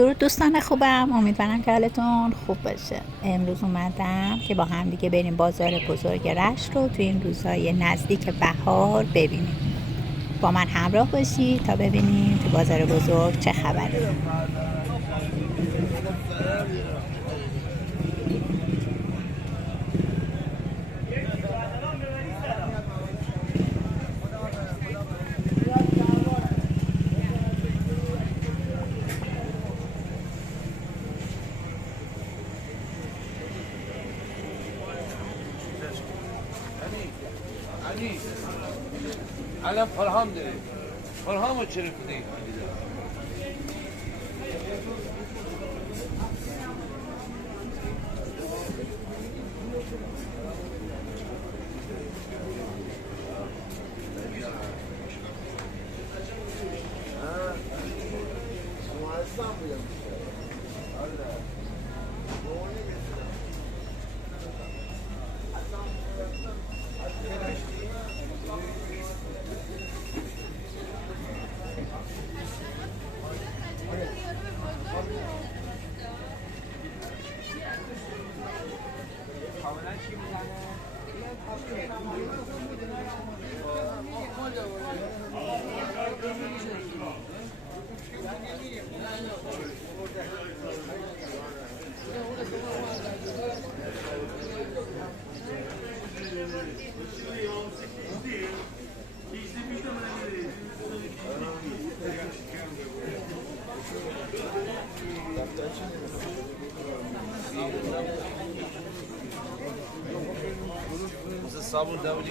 درود دوستان خوبم، امیدوارم که حالتون خوب باشه. امروز اومدم که با هم دیگه بریم بازار بزرگ رشت رو توی این روزهای نزدیک بهار ببینیم. با من همراه باشید تا ببینیم تو بازار بزرگ چه خبره. الان پرهام داره پرهامو چرا کنی؟ صابون داوودی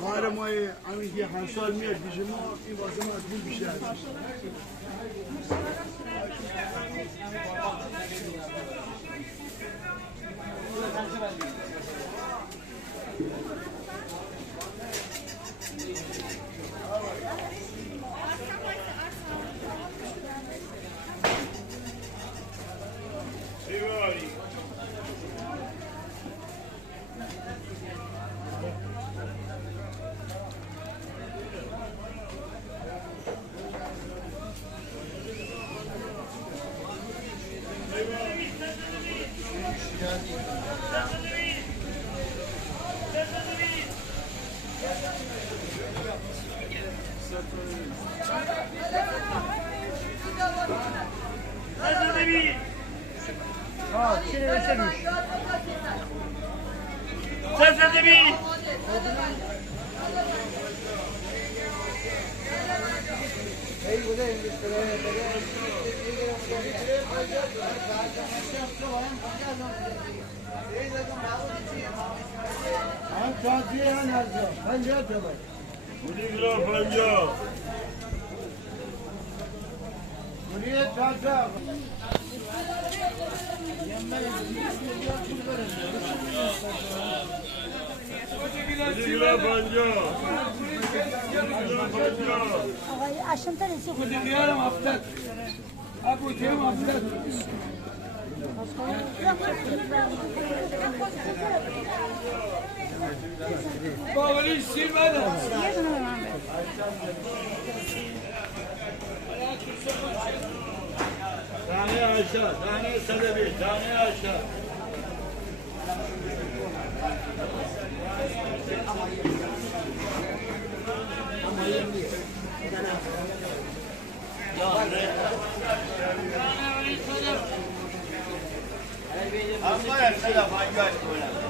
خواهر ما همین که هر سال میاد پیش ما این واسه ما از پول بیشتر عشان ترسي خذي خيارهم أفتت أبو تيم أفتت باولي السير ماذا؟ دانه 80 دانه 120 دانه 80 صدف پنجاه کنه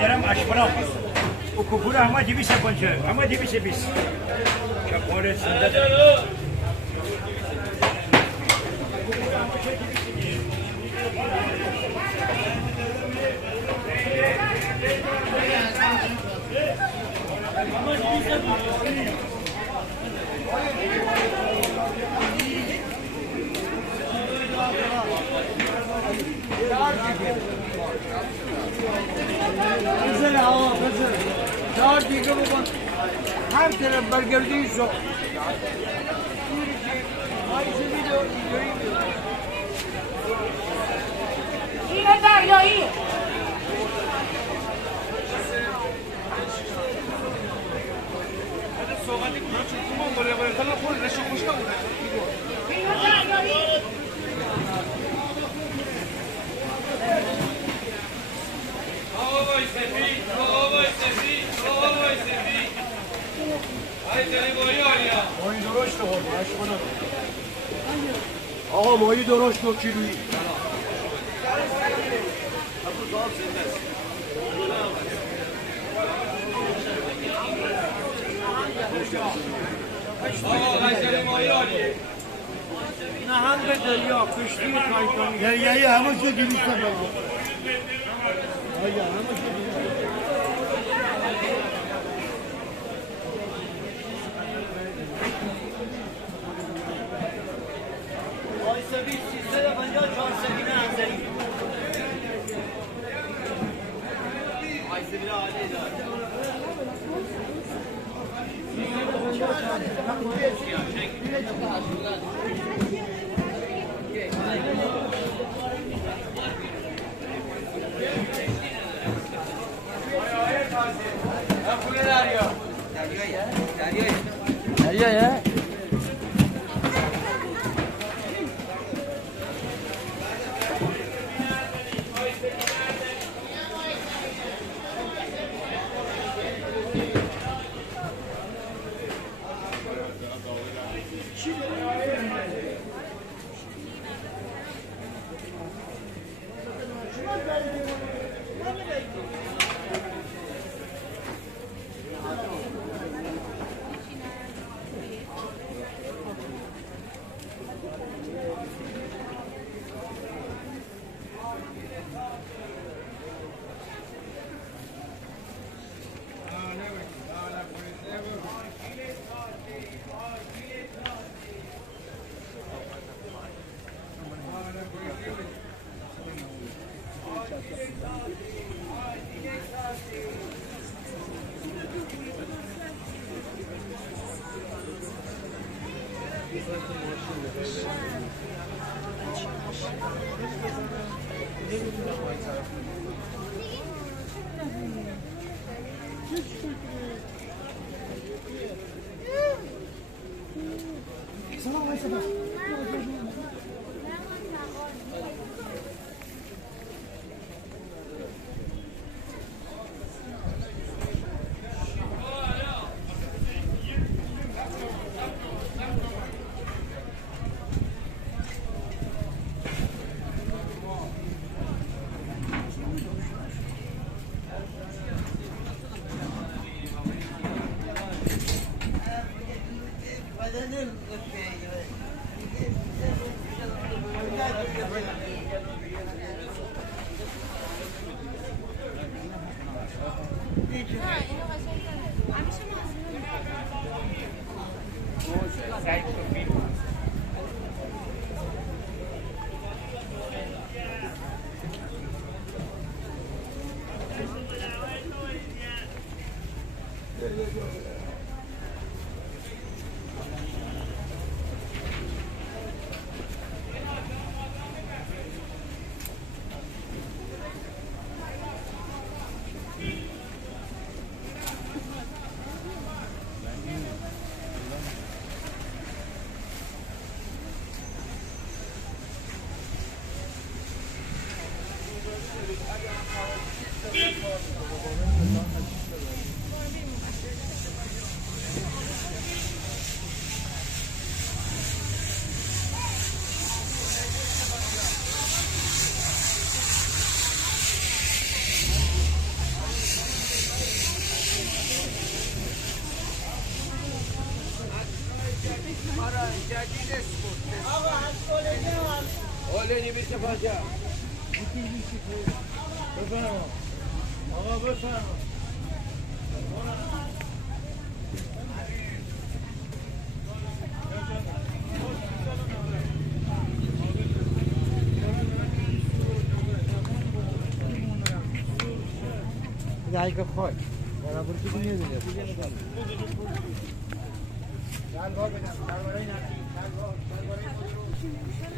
دارم اشپنا و کپور همه 250 همه 220 کپور سنده بزن آقا بزن 4 دیگه بکن هر طرف برگردی شو اینه دریایی اینه دریایی آقای سفید آقای سفید آقای سفید ای دلی بایی آیا ماهی درشت آقا ماهی درشت 2 کیلویی آقا ای دلی بایی آیا نه هم به دریا کشتی تایتانی دریایی همه شو 200 آیا همه شو حالی بیست پاچه بفرما آقا بفرما Jajka chodź. Ja wrócę do niego.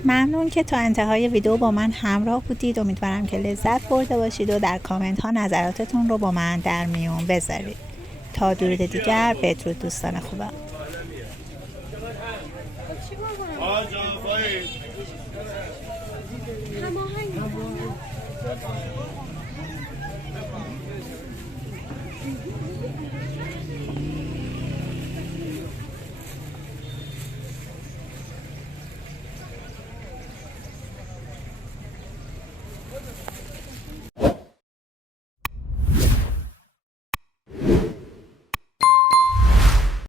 ممنون که تا انتهای ویدیو با من همراه بودید. امیدوارم که لذت برده باشید و در کامنت ها نظراتتون رو با من در میون بذارید. تا درود دیگر، بدرود دوستان خوبم.